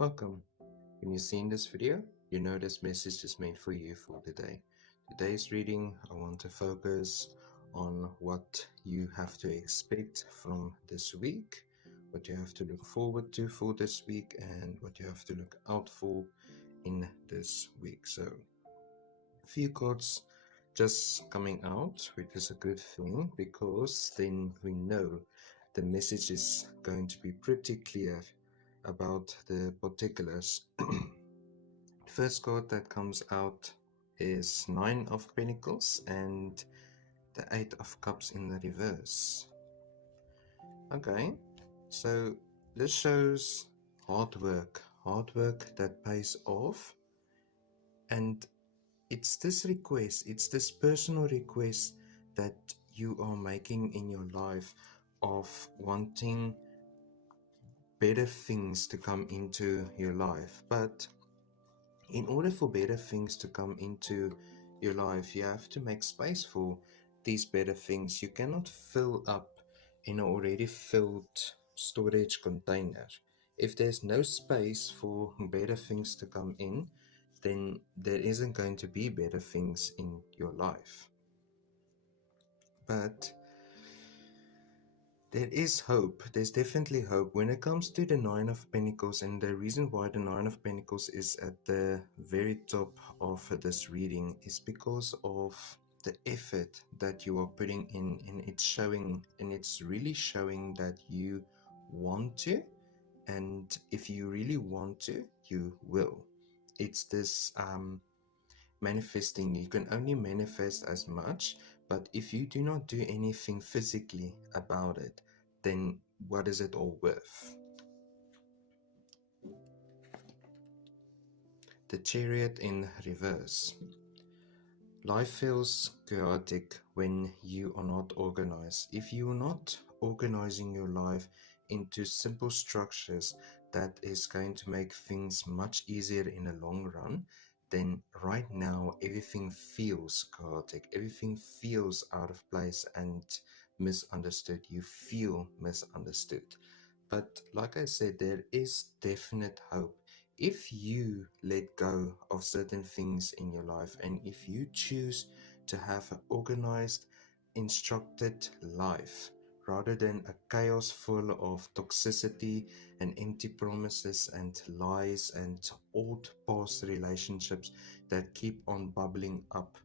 Welcome. When you're seeing this video, you know this message is meant for you for today. Today's reading, I want to focus on what you have to expect from this week, what you have to look forward to for this week, and what you have to look out for in this week. So, a few cards just coming out, which is a good thing because then we know the message is going to be pretty clear about the particulars. First card that comes out is Nine of Pentacles and the Eight of Cups in the reverse. Okay, so this shows hard work that pays off, and it's this request, it's this personal request that you are making in your life of wanting better things to come into your life. But in order for better things to come into your life, you have to make space for these better things. You cannot fill up an already filled storage container. If there's no space for better things to come in, then there isn't going to be better things in your life. But there is hope. There's definitely hope when it comes to the Nine of Pentacles, and the reason why the Nine of Pentacles is at the very top of this reading is because of the effort that you are putting in, and it's really showing that you want to, and if you really want to, you will. It's this manifesting. You can only manifest as much, but if you do not do anything physically about it, then what is it all worth? The Chariot in reverse. Life feels chaotic when you are not organized. If you are not organizing your life into simple structures that is going to make things much easier in the long run, then right now everything feels chaotic, everything feels out of place and misunderstood. You feel misunderstood. But like I said, there is definite hope. If you let go of certain things in your life, and if you choose to have an organized, instructed life, rather than a chaos full of toxicity and empty promises and lies and old past relationships that keep on bubbling up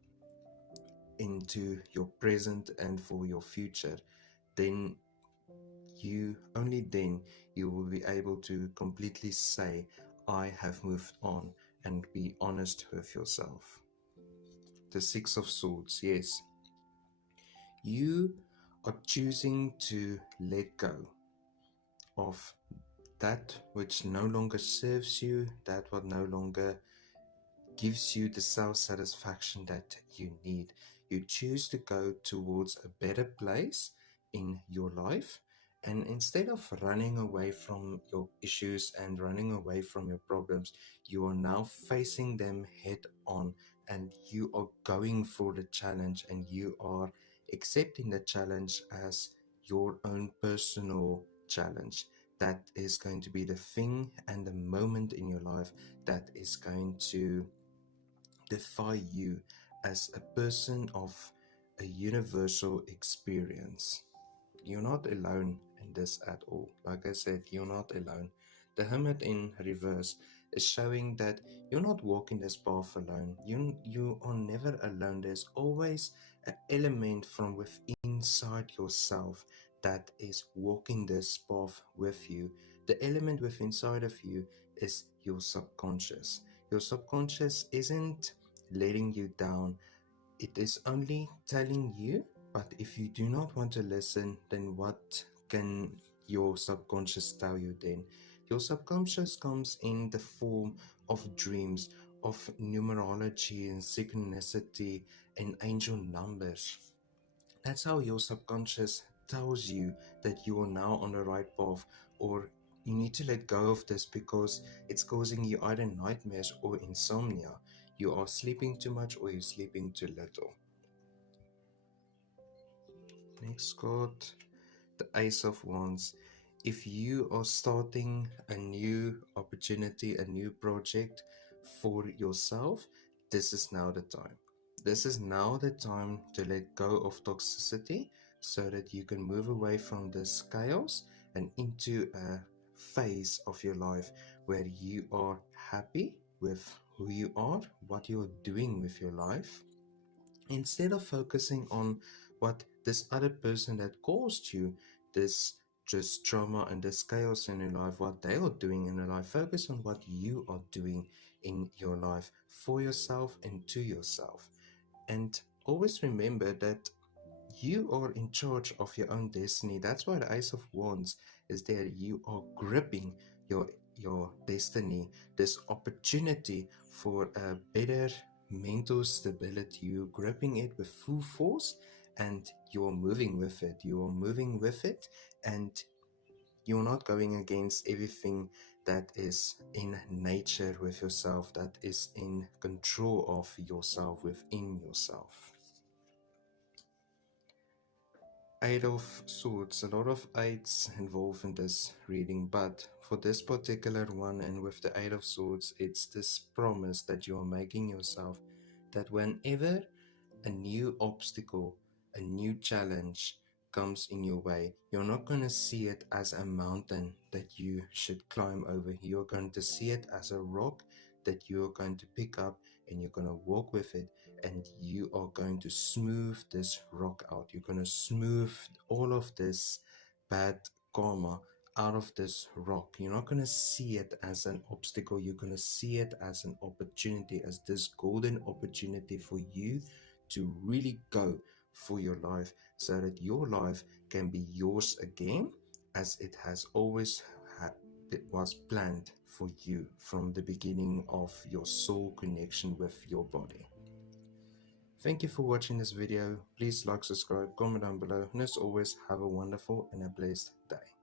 into your present and for your future, then only then you will be able to completely say, I have moved on, and be honest with yourself. The Six of Swords, yes. You are choosing to let go of that which no longer serves you, that what no longer gives you the self-satisfaction that you need. You choose to go towards a better place in your life, and instead of running away from your issues and running away from your problems, you are now facing them head on, and you are going for the challenge, and you are accepting the challenge as your own personal challenge. That is going to be the thing and the moment in your life that is going to define you as a person of a universal experience. You're not alone in this at all. Like I said, you're not alone. The Hermit in reverse is showing that you're not walking this path alone. You are never alone. There's always an element from within inside yourself that is walking this path with you. The element within inside of you is your subconscious. Your subconscious isn't letting you down. It is only telling you, but if you do not want to listen, then what can your subconscious tell you then? Your subconscious comes in the form of dreams, of numerology and synchronicity and angel numbers. That's how your subconscious tells you that you are now on the right path, or you need to let go of this because it's causing you either nightmares or insomnia. You are sleeping too much or you're sleeping too little. Next card, the Ace of Wands. If you are starting a new opportunity, a new project for yourself, this is now the time. This is now the time to let go of toxicity so that you can move away from this chaos and into a phase of your life where you are happy with who you are, what you're doing with your life, instead of focusing on what this other person that caused you this just trauma and this chaos in your life, what they are doing in their life. Focus on what you are doing in your life for yourself and to yourself. And always remember that you are in charge of your own destiny. That's why the Ace of Wands is there. You are gripping your destiny, this opportunity for a better mental stability. You're gripping it with full force and you're moving with it. You're moving with it and you're not going against everything that is in nature with yourself, that is in control of yourself within yourself. Eight of Swords, a lot of eights involved in this reading, but for this particular one and with the Eight of Swords, it's this promise that you are making yourself that whenever a new obstacle, a new challenge comes in your way, you're not going to see it as a mountain that you should climb over. You're going to see it as a rock that you're going to pick up and you're going to walk with it, and you are going to smooth this rock out. You're going to smooth all of this bad karma out of this rock. You're not going to see it as an obstacle. You're going to see it as an opportunity, as this golden opportunity for you to really go for your life so that your life can be yours again as it has always it was planned for you from the beginning of your soul connection with your body. Thank you for watching this video. Please like, subscribe, comment down below, and as always, have a wonderful and a blessed day.